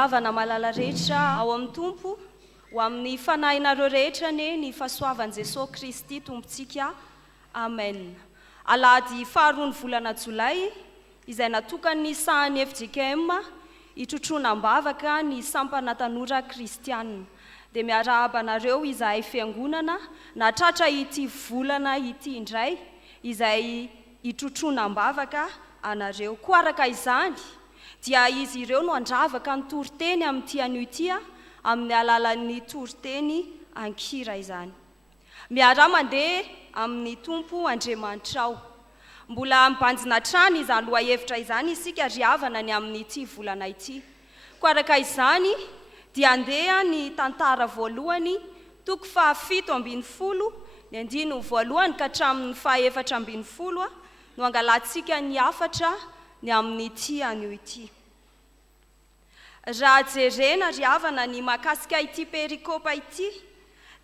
Havana malala rehetra ao amin'ny tompo ho amin'ny fanahinareo rehetra ny fahasoavan'i Jesosy Kristy tompontsika. Amen. Alahady faharoa ny volana Jolay izay natokany sahan'ny FJKM itrotroana-bavaka ny sampana tanora kristianina. Dia miarahaba anareo izahay fiangonana natratra ity volana ity indray izay itrotroana-bavaka anareo. Koa araka izany dia izy ireo no andravaka ny toriteny amin'ity anio ity amin'ny alalan'ny toriteny ankira izany. Miara mandeha amin'ny tompo Andriamanitra ao. Mbola mibanjina trano izany lohahevitra izany isika ry havana ny amin'ity volana ity. Koa araka izany dia andeha ny tantara voalohany toko 7:70 ny andino voalohany ka hatramin'ny 4:40 no angalantsika ny hafatra ny amin'ity anio ity. Raha jerena ry havana ny mahakasika ity perikopa ity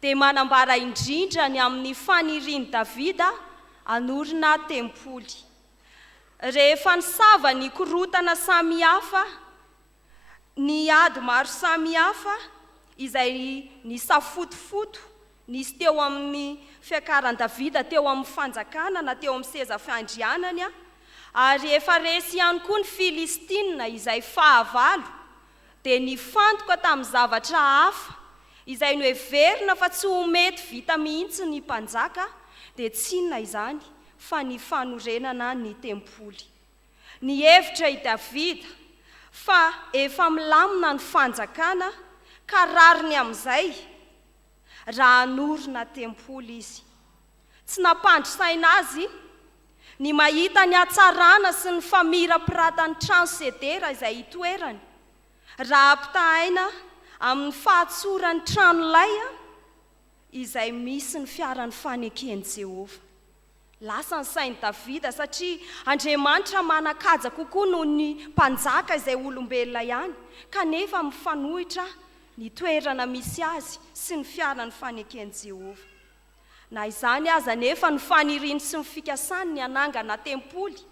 dia manambara indrindra ny amin'ny fanirian'i Davida hanorina tempoly. Rehefa nisava ny korotana samihafa, ny ady maro samihafa izay nisafotofoto nisy teo amin'ny fiakaran'i Davida teo amin'ny fanjakana na teo amin'ny seza fiandrianany, ary efa resy ihany koa ny Filistina izay fahavalo dia nifantoka tamin'ny zavatra hafa izay noheverina fa tsy ho mety vita mihitsy ny mpanjaka, dia tsy inona izany fa ny fanorenana ny tempoly. Ny hevitra i Davida fa efa milamina ny fanjakana ka rariny amin'izay raha hanorina tempoly izy. Tsy nampandrosaina azy ny mahita ny hatsarana sy ny famirapiratany trano sedera izay itoerany, raha ampitahaina amin'ny fahatsoran'ny tranolay izay misy ny fiaran'ny faneken'i Jehovah. Lasa ny sain'i Davida satria Andriamanitra manan-kaja kokoa noho ny mpanjaka izay olombelona ihany, kanefa mifanohitra ny toerana misy azy sy ny fiaran'ny faneken'i Jehovah. Na izany aza nefa ny faniriany sy ny fikasany ny anangana tempoly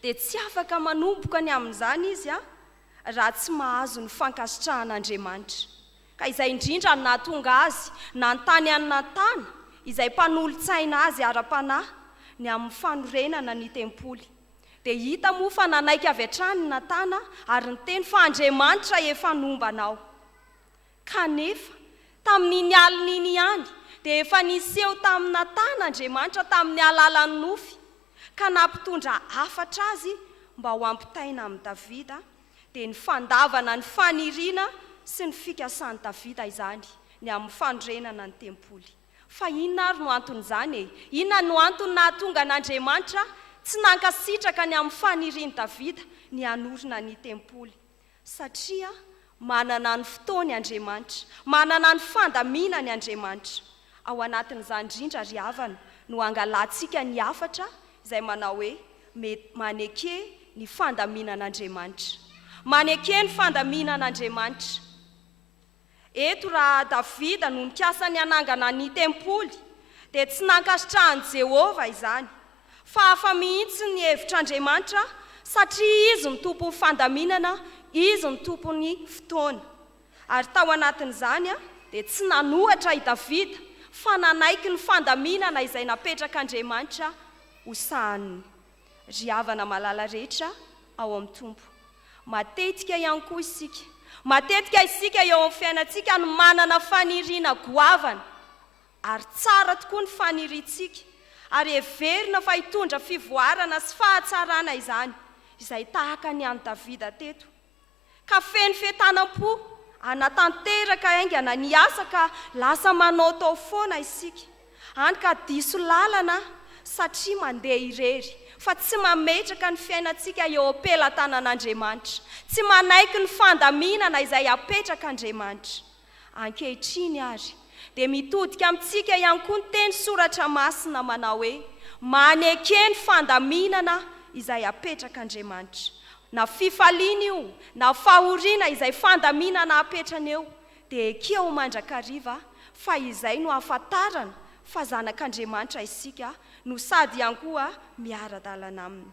dia tsy afaka manomboka ny amin'izany izy raha tsy mahazo ny fankasitrahan'Andriamanitra. Ka izay indrindra no nahatonga azy nantany any Natana izay mpanolotsaina azy ara-panahy ny amin'ny fanorenana ny tempoly. Dia hita moa fa nanaiky avy hatrany ny Natana ary niteny fa Andriamanitra efa nomba anao. Kanefa tamin'iny alina ihany dia efa niseho tamin'ny Natana Andriamanitra tamin'ny alalan'ny nofy, ka nampitondra hafatra azy mba ho ampitaina amin'ny Davida. Dia ny fandavana ny faniriana sy ny fikasan'i Davida izany ny amin'ny fanorenana ny tempoly. Fa inona ary no anton'izany e? Inona no antony nahatonga an'Andriamanitra tsy nankasitraka ny amin'ny fanirian'i Davida ny hanorina ny tempoly? Satria manana ny fotoany Andriamanitra, manana ny fandaminany Andriamanitra. Ao anatin'izany indrindra ry havana no angalantsika ny hafatra izay manao hoe maneke ny fandaminan'Andriamanitra. Maneke ny fandaminan'Andriamanitra. Eto raha Davida no nikasany hanangana ny tempoly dia tsy nankasitrahan'i Jehovah izany, fa hafa mihitsy ny hevitr'Andriamanitra satria izy ny tompon'ny fandaminana, izy ny tompon'ny fotoana. Ary tao anatin'izany dia tsy nanohatra i Davida fa nanaiky ny fandaminana izay napetrak'Andriamanitra ho sahaniny. Ry havana malala rehetra ao amin'ny tompo. Matetika ihany koa isika, matetika isika eo amin'ny fiainantsika no manana faniriana goavana, ary tsara tokoa ny faniriantsika, ary heverina fa hitondra fivoarana sy fahatsarana izany, izay tahaka ny an'i Davida teto. Ka feno fetanam-po anatanteraka aingana ny asa ka lasa manao tao foana isika, hany ka diso lalana satria mandeha irery, fa tsy mametraka ny fiainantsika eo am-pelatanan'Andriamanitra, tsy manaiky ny fandaminana izay apetrak'Andriamanitra. Ankehitriny ary dia mitodika amintsika ihany koa ny teny soratra masina manao hoe maneke ny fandaminana izay apetrak'Andriamanitra. Na fifaliana io, na fahoriana izay fandaminana apetrany eo, dia ekeo mandrakariva fa izay no ahafantarana fa zanak'Andriamanitra isika no sady ihany koa miara-dalana aminy.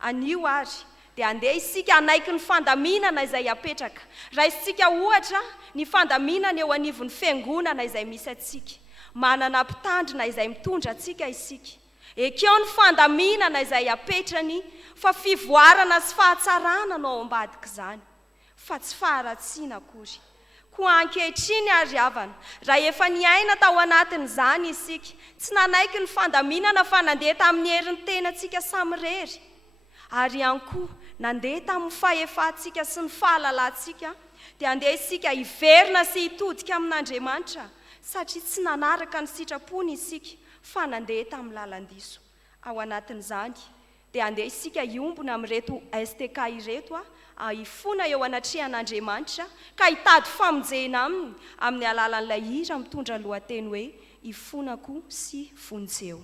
Anio ary dia andeha isika anaiky ny fandaminana izay apetraka. Raha isika ohatra ny fandaminana eo anivon'ny fiangonana izay misy atsika, manana mpitandrina izay mitondra atsika isika. Ekeo ny fandaminana izay apetrany fa fivoarana sy fahatsarana no ao ambadika izany, fa tsy faharatsiana akory. Koa ankehitriny ary havana, raha efa niaina tao anatin'izany isika, tsy nanaiky ny fandaminana fa nandeha tamin'ny herin'ny tenantsika samy rery, ary ihany koa nandeha tamin'ny fahefantsika sy ny fahalalantsika, dia andeha isika hiverina sy hitodika amin'Andriamanitra, satria tsy nanaraka ny sitrapony isika fa nandeha tamin'ny lalandiso. Ao anatin'izany dia andeha isika hiombona amin'ireto STK ireto hifona eo anatrehan'Andriamanitra ka hitady famonjena aminy amin'ny alalan'ilay hira mitondra lohateny hoe hifonako sy vonjeo.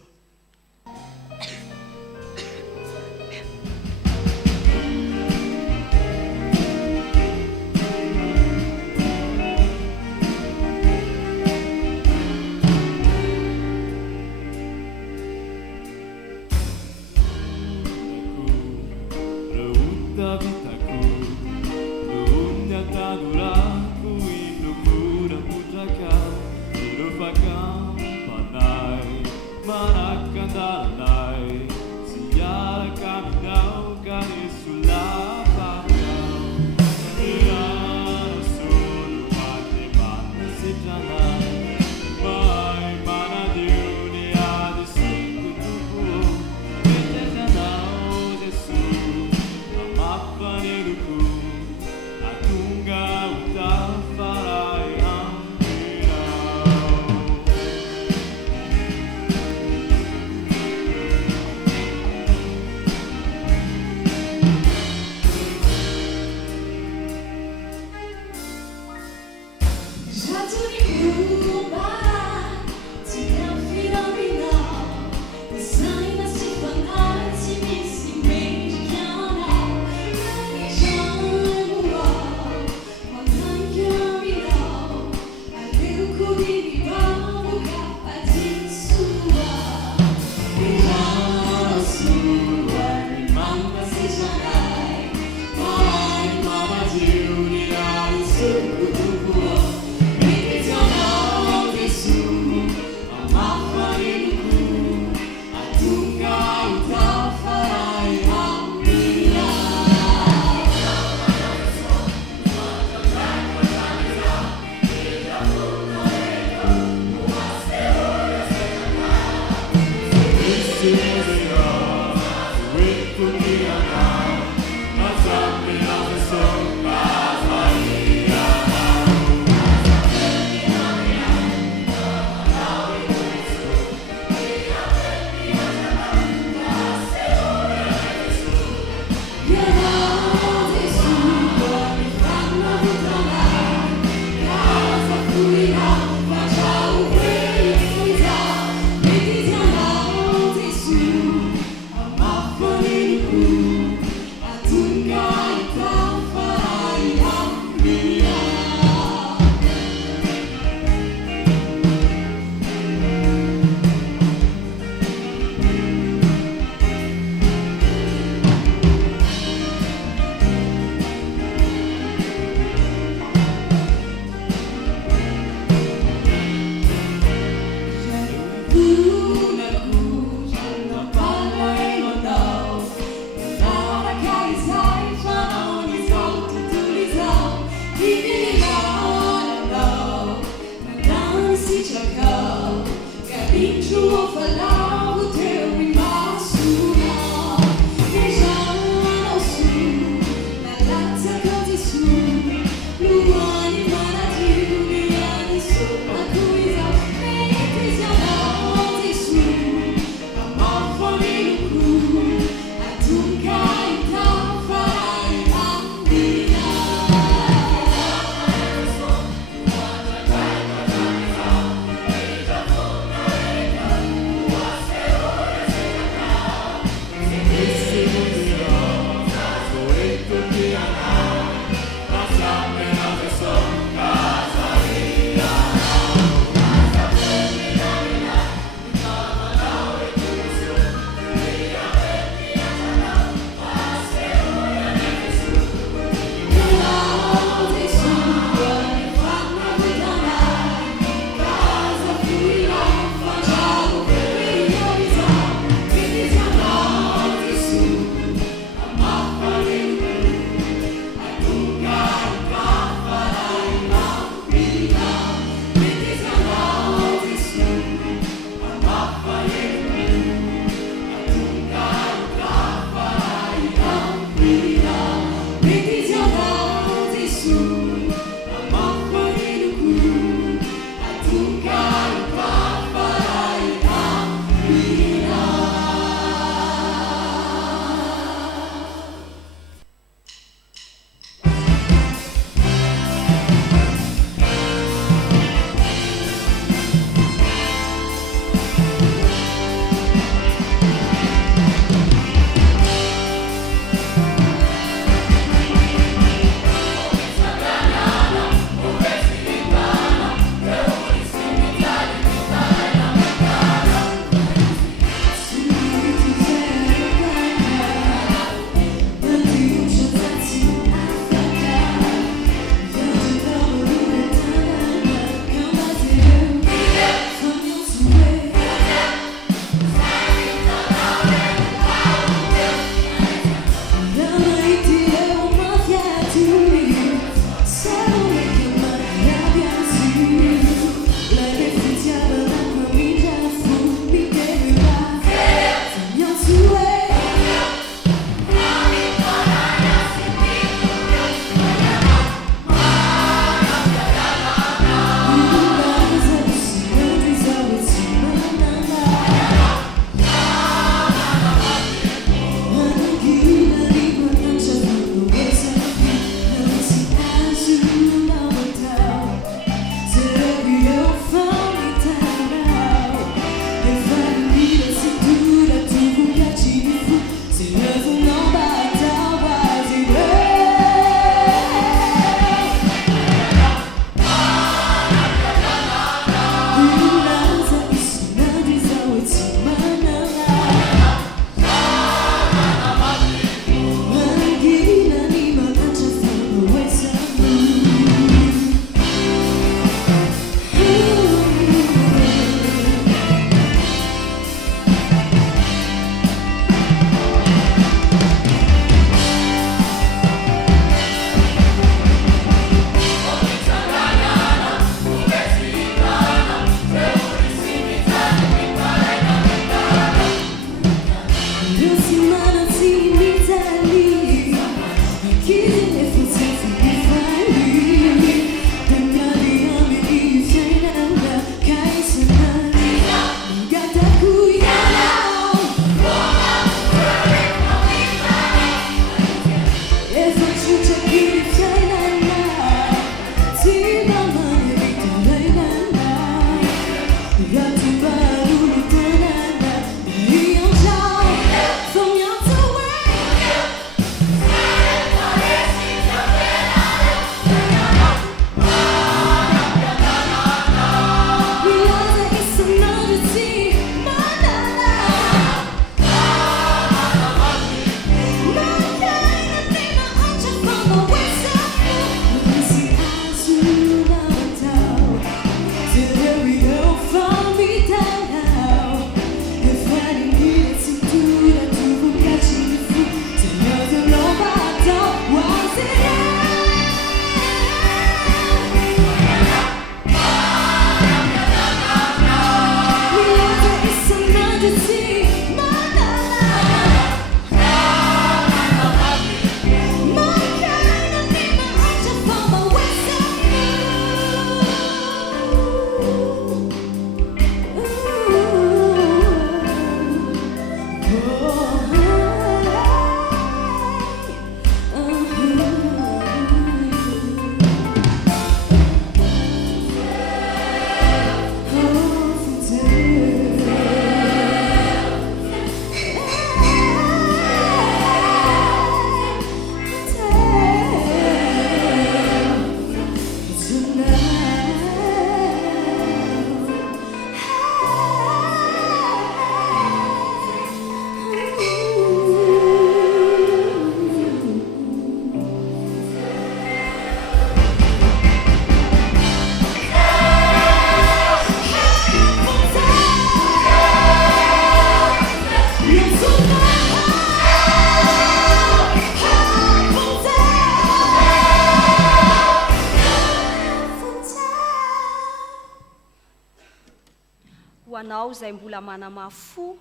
ho anao izay mbola manamafo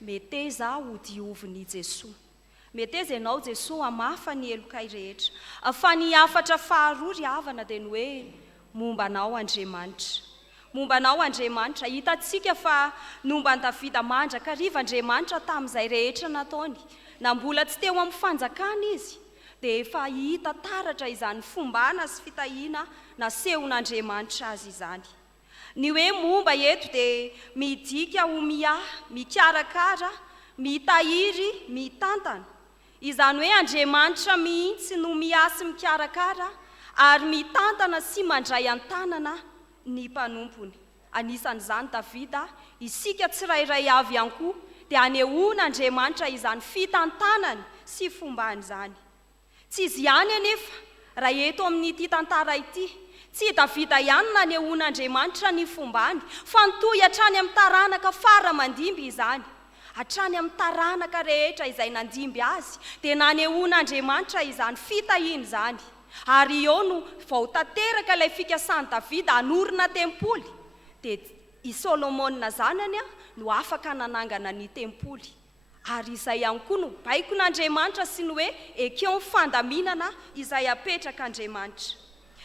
meteza ho dioviny Jesosy. Meteza ianao Jesosy hamafa ny elokay rehetra. Fa ny afatra faharoa ry havana dia ny hoe momba anao Andriamanitra. Momba anao Andriamanitra, hitantsika fa nomba ny Davida mandraka riva Andriamanitra tamin'izay rehetra nataony. Na mbola tsy teo amin'ny fanjakana izy, dia efa hita taratra izany fombana sy fitahiana nasehon'Andriamanitra azy izany. Ny hoe momba eto dia midika ho mikarakara, mitahiry, mitantana. Izany hoe Andriamanitra mihitsy no miasy mikarakara ary mitantana sy mandray an-tanana ny mpanompony. Anisan'izany Davida, isika tsirairay avy ihany koa dia anehoan'Andriamanitra izany fitantanany sy fombany izany. Tsy izy ihany anefa raha eto amin'ity tantara ity, tsy Davida ihany nanehoan'Andriamanitra ny fombany, fa nitohy hatrany amin'ny taranaka fara mandimby izany. Hatrany amin'ny taranaka rehetra izay nandimby azy dia nanehoan'Andriamanitra izany fitahiana izany. Ary eo no vao tanteraka ilay fikasan'i Davida hanorina tempoly, dia i Solomona zanany no afaka nanangana ny tempoly. Ary izay ihany koa no baikon'Andriamanitra sy ny hoe ekeo ny fandaminana izay apetrak'Andriamanitra.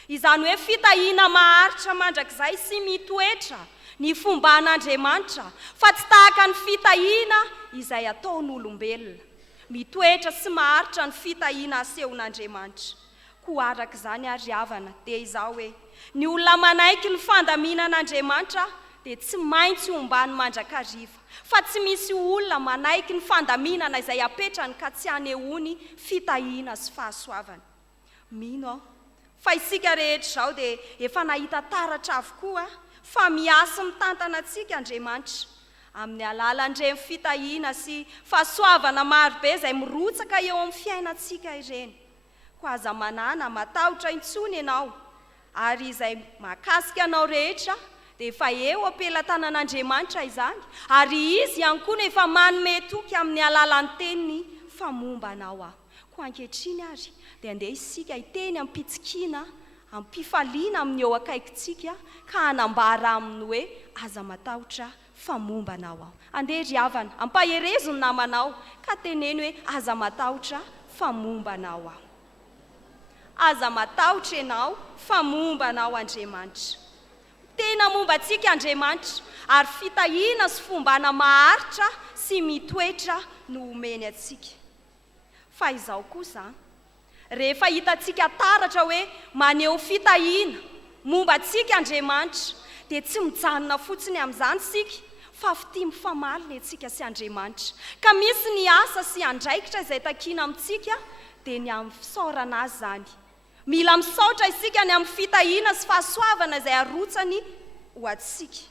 Izany hoe fitahiana maharitra mandrakizay sy mitoetra ny fomban'Andriamanitra, fa tsy tahaka ny fitahiana izay ataon'olombelona. Mitoetra sy maharitra ny fitahiana asehon'Andriamanitra. Koa arak'izany ary havana dia izao hoe ny olona manaiky ny fandaminan'Andriamanitra dia tsy maintsy hombany mandrakariva, fa tsy misy olona manaiky ny fandaminana izay apetrany ka tsy hanehoany fitahiana sy fahasoavana. Mino aho fa isika rehetra izao dia efa nahita taratra avokoa fa miasa mitantana antsika Andriamanitra amin'ny alalan'ireny fitahiana sy fahasoavana marobe izay mirotsaka eo amin'ny fiainantsika ireny. Ko aza manana matahotra intsony ianao, ary izay mahakasika anao rehetra dia efa eo ampelantanan'Andriamanitra izany, ary izy ihany koa no efa manome toky amin'ny alalan'ny teniny fa momba anao aho. Ko ankehitriny ary dia andeha isika hiteny ampitsikiana, ampifaliana amin'ny eo akaikintsika ka hanambara aminy hoe aza matahotra fa momba anao aho. Andeha ry havana, ampaherezo ny namanao ka teneny hoe aza matahotra fa momba anao aho. Aza matahotra ianao fa momba anao Andriamanitra. Tena momba antsika Andriamanitra, ary fitahiana sy fombana maharitra sy mitoetra no omeny antsika. Fa izao kosa, rehefa hitantsika taratra hoe maneho fitahiana momba antsika Andriamanitra, dia tsy mijanona fotsiny amin'izany sika, fa fity mifamalina antsika sy Andriamanitra. Ka misy ny asa sy andraikitra izay takiana amintsika dia ny amin'ny fisaorana azy izany. Mila misaotra isika ny amin'ny fitahiana sy fahasoavana izay arotsany ho antsika.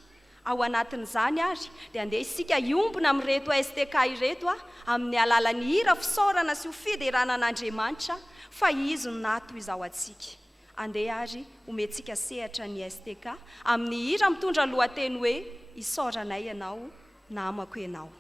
Ao anatin'izany ary dia andeha isika hiombona amin'ireto STK ireto amin'ny alalan'ny hira fisaorana sy ho fideranan'Andriamanitra, fa izy no nato izao antsika. Andeha ary omentsika sehatra ny STK amin'ny hira mitondra lohateny hoe isaoranay ianao, namako ianao.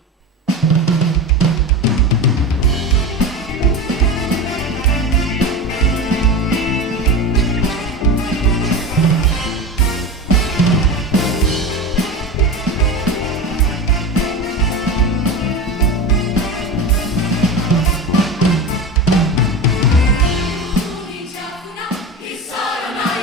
Sorana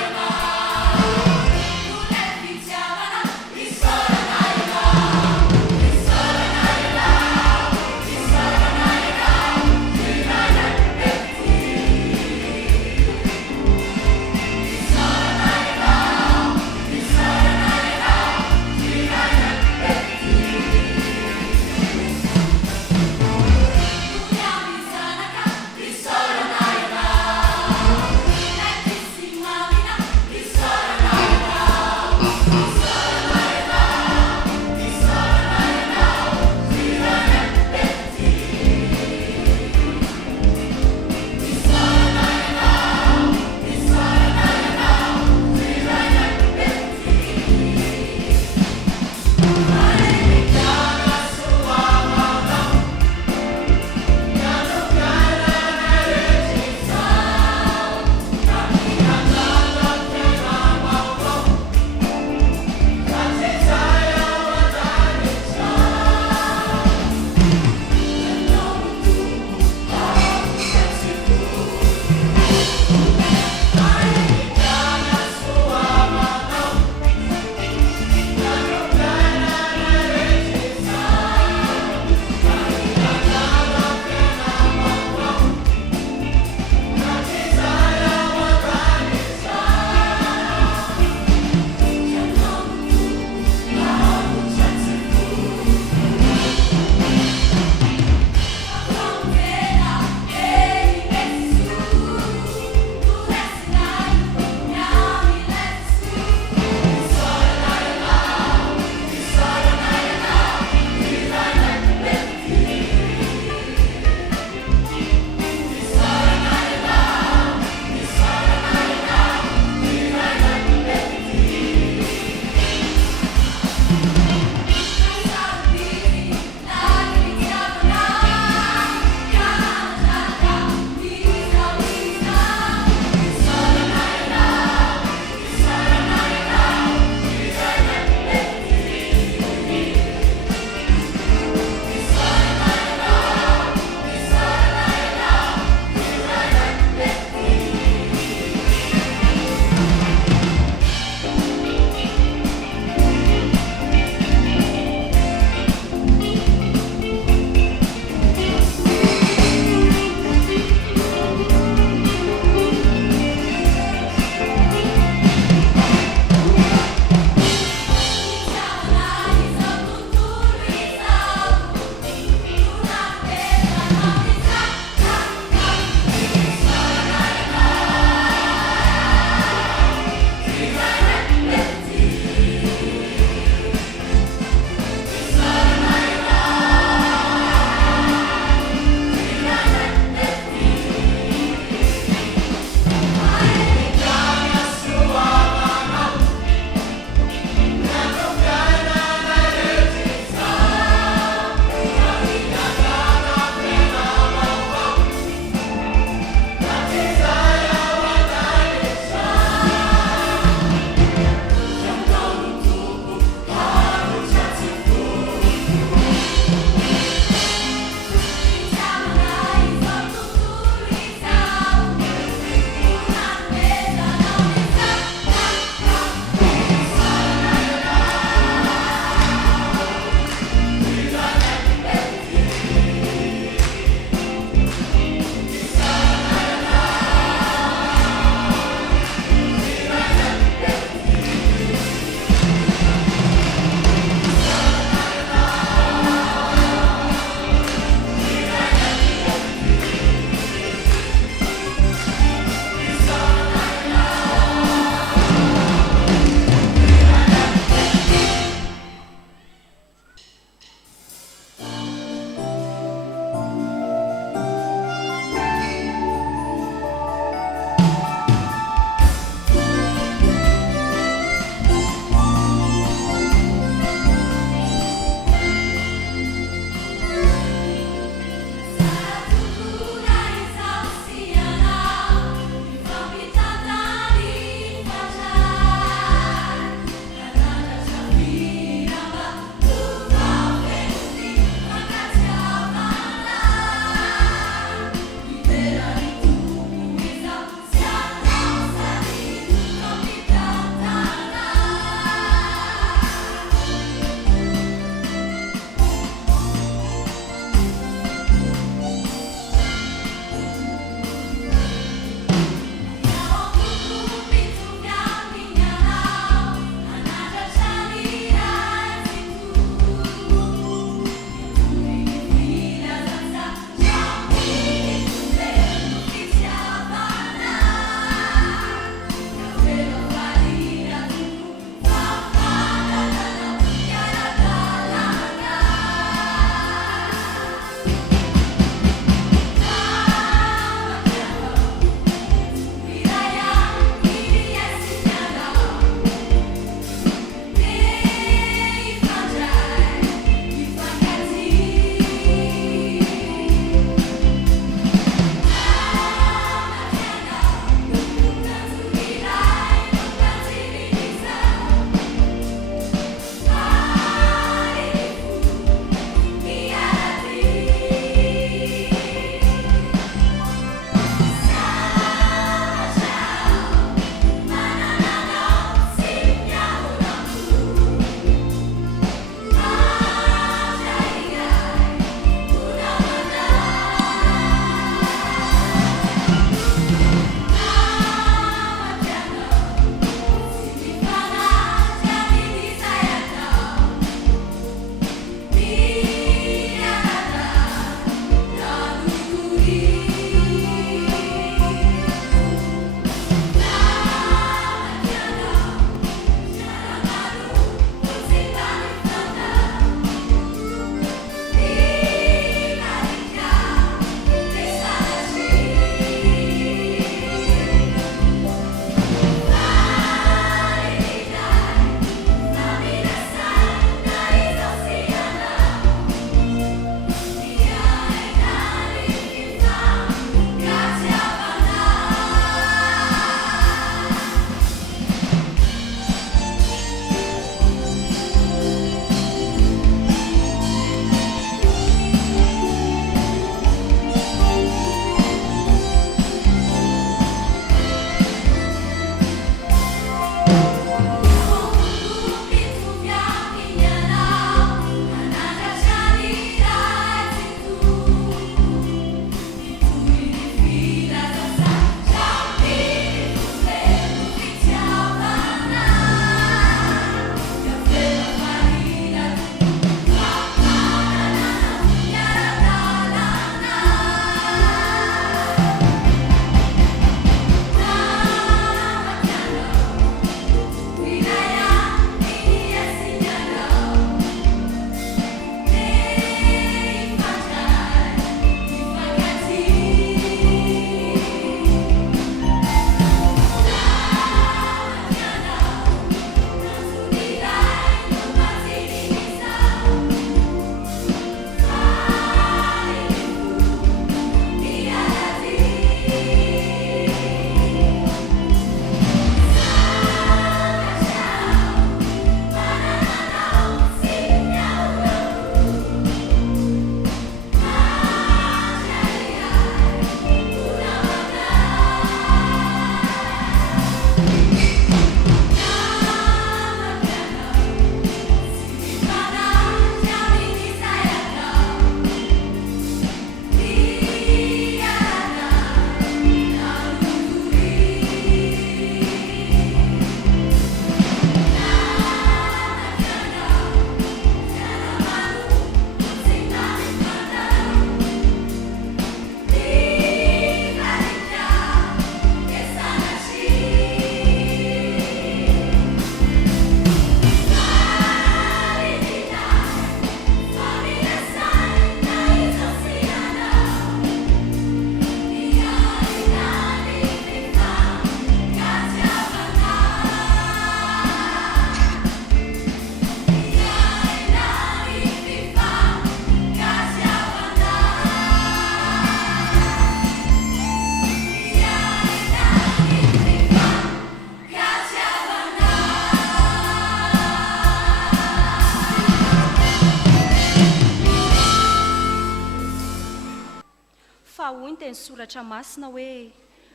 hoy ny teny soratra masina hoe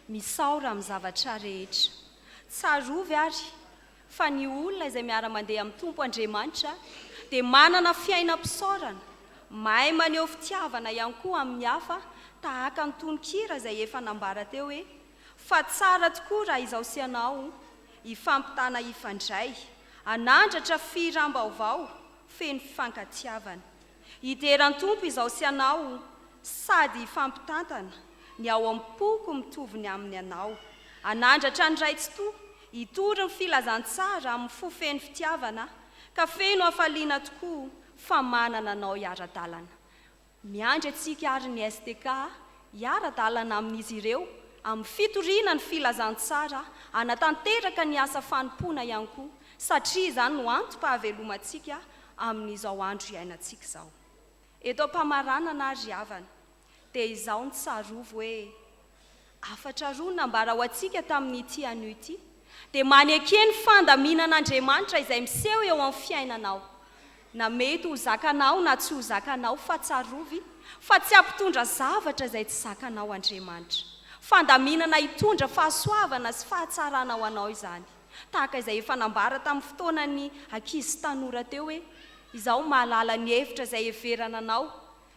misaora amin'ny zavatra rehetra. Tsarovy ary fa ny olona izay miara-mandeha amin'ny tompo Andriamanitra dia manana fiainam-pisaorana, mahay maneho fitiavana ihany koa amin'ny hafa tahaka ny tononkira izay efa nambara teo hoe fa tsara tokoa raha izao sy ianao hifampitana ifandray, anandratra firam-baovao feno fifankatiavana. Hiteran'ny tompo izao sy ianao sady hifampitantana, ny ao am-poko mitovy ny aminy anao. Anandratra ny raitsi-to, hitory ny filazantsara amin'ny fofeny fitiavana, ka feno hafaliana tokoa fa manana anao iara-dalana. Miandry antsika ary ny STK iara-dalana amin'izy ireo, amin'ny fitoriana ny filazantsara, anatanteraka ny asa fanompoana ihany koa, satria izany no antom-pahavelomantsika amin'izao andro iainantsika izao. Eto am-pamaranana ary havana, dia izao ny tsarovy hoe afatra roa nambara ho antsika tamin'ity anio ity, dia manekeny fandaminan'Andriamanitra izay miseho eo amin'ny fiainanao. Na mety ho zakanao na tsy ho zakanao fa tsarovy, fa tsy ampitondra zavatra izay tsy zakanao Andriamanitra. Fandaminana hitondra fahasoavana sy fahatsarana ho anao izany. Tahaka izay efa nambara tamin'ny fotoanany ankizy tanora teo hoe izao mahalala ny hevitra izay heverana anao,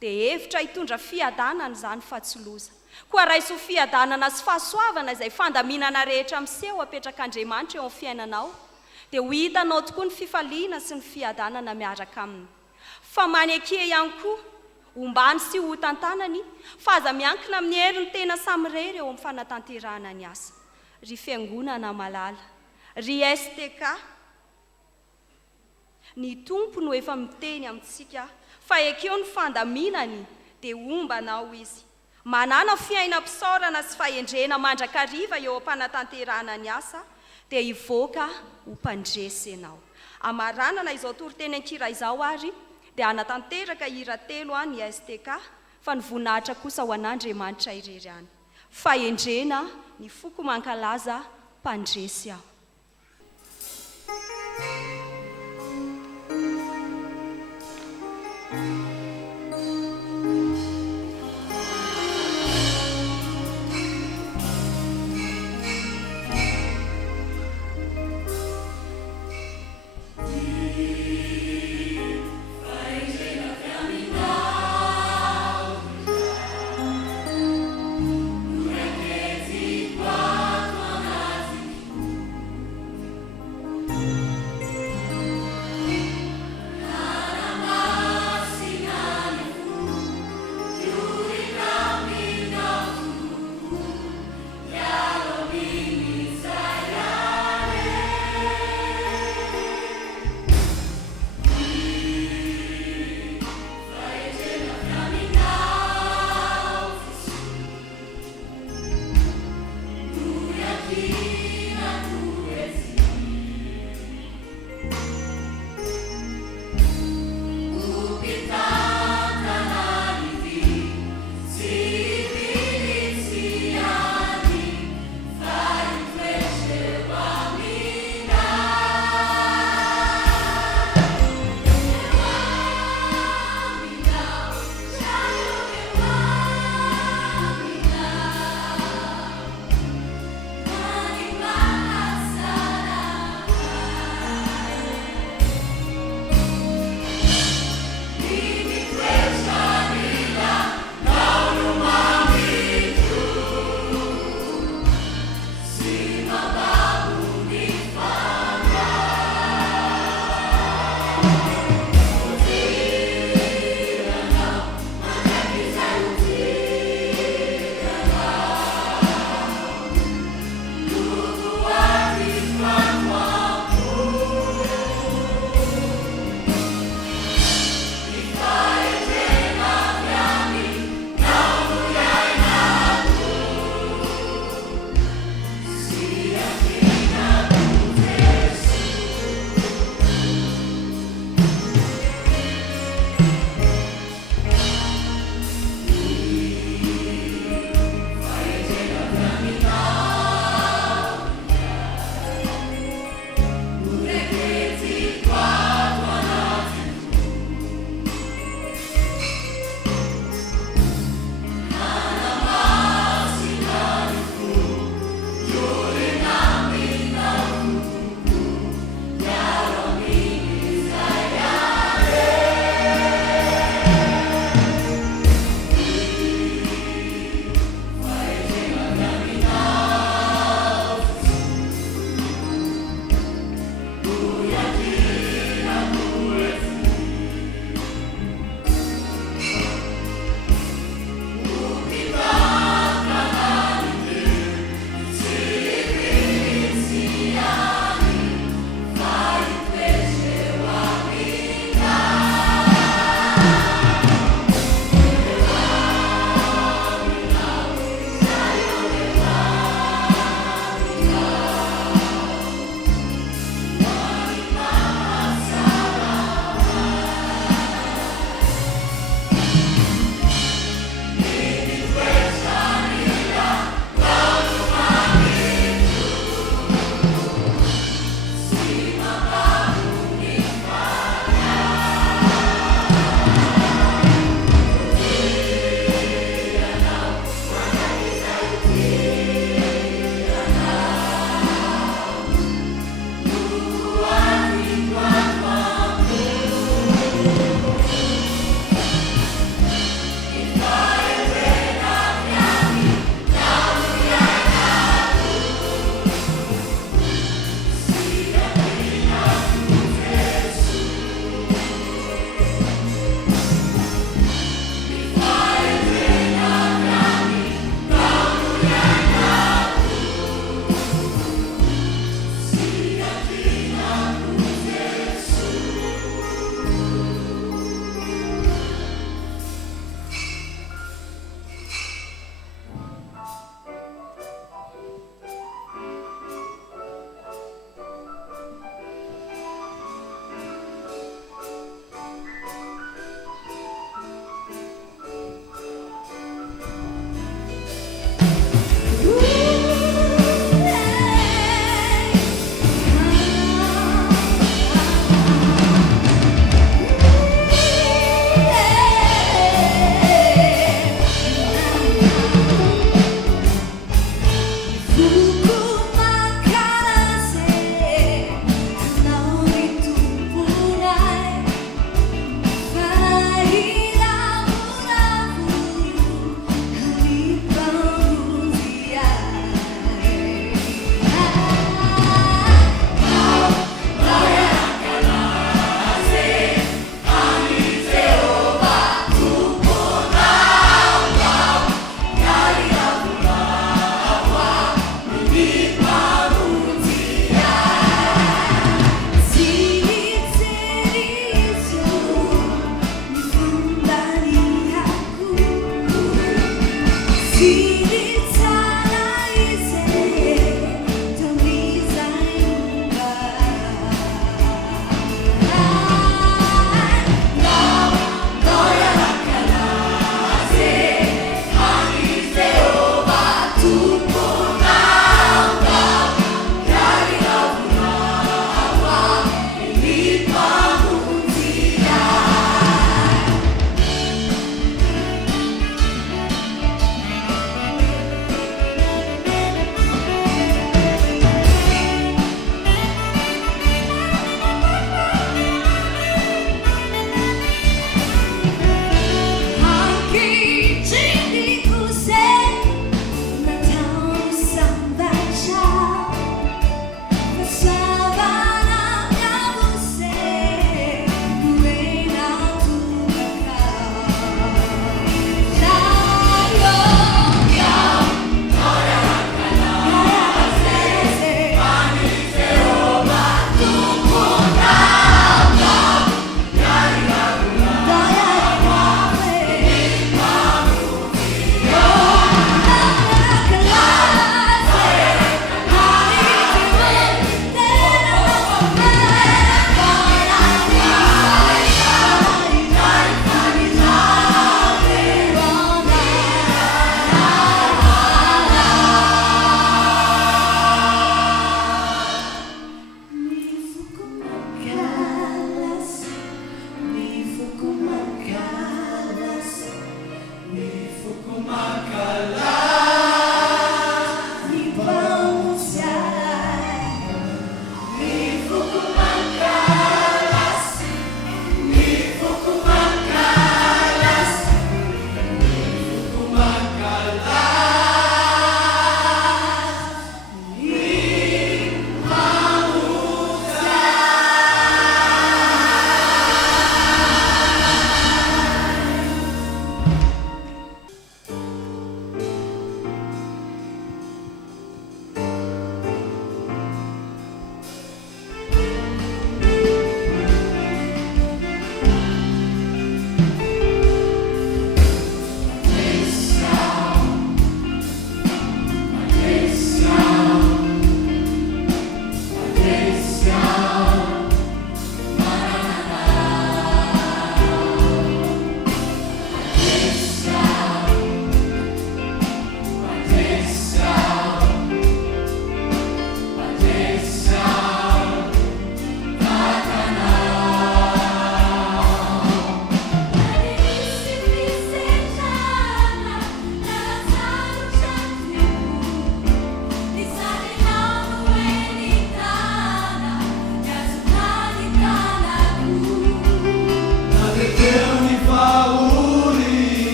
dia hevitra hitondra fiadanana izany fa tsy loza. Koa raiso fiadanana sy fahasoavana izay fandaminana rehetra miseho apetrak'Andriamanitra eo amin'ny fiainanao, dia ho hitanao tokoa ny fifaliana sy ny fiadanana miaraka aminy. Fa maneke ihany koa ombany sy ho tantanany, fa aza miankina amin'ny heriny tena samirery eo amin'ny fanatanterahana ny asa. Ry fiangonana malala, ry STK, ny tompo no efa miteny amintsika fa ekeo ny fandaminany dia ombanao izy. Manana fiainam-pisaorana sy fahendrena mandrakariva eo am-panatanterahana ny asa, dia hivoaka ho mpandresy ianao. Amaranana izao toriteny ankira izao ary, dia anatanteraka hira telo ny STK, fa ny voninahitra kosa ho an'Andriamanitra irery any. Fahendrena ny foko mankalaza mpandresy aho.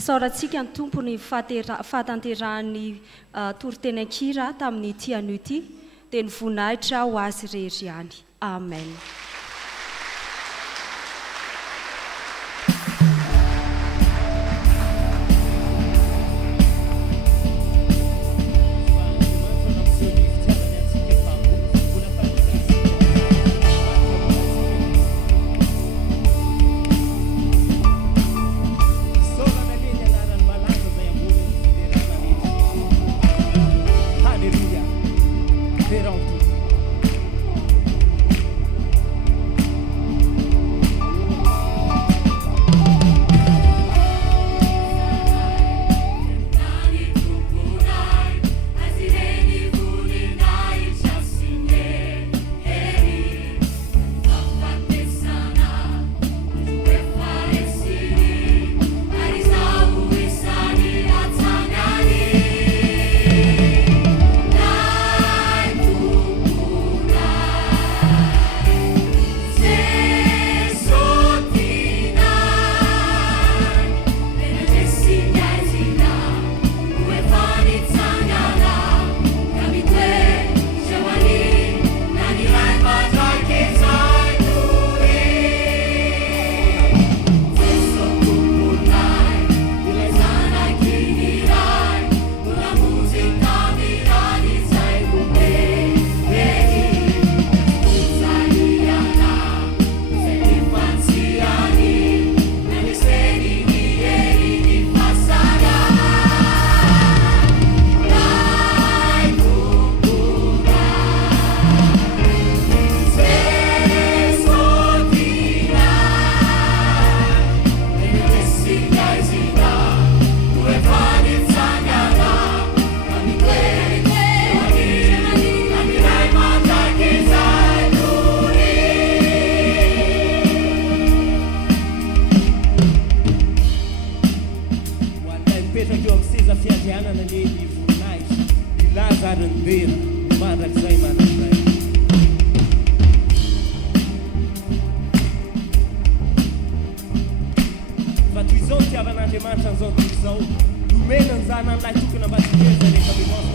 isaorantsika ny tompony fahatanterahany toriteny ankira tamin'ny tian'io ity dia ny voninahitra ho azy rery ihany. Amen. Avana de mancha zon do sol, no meio anzana lá tu que na bate rehefa rehefa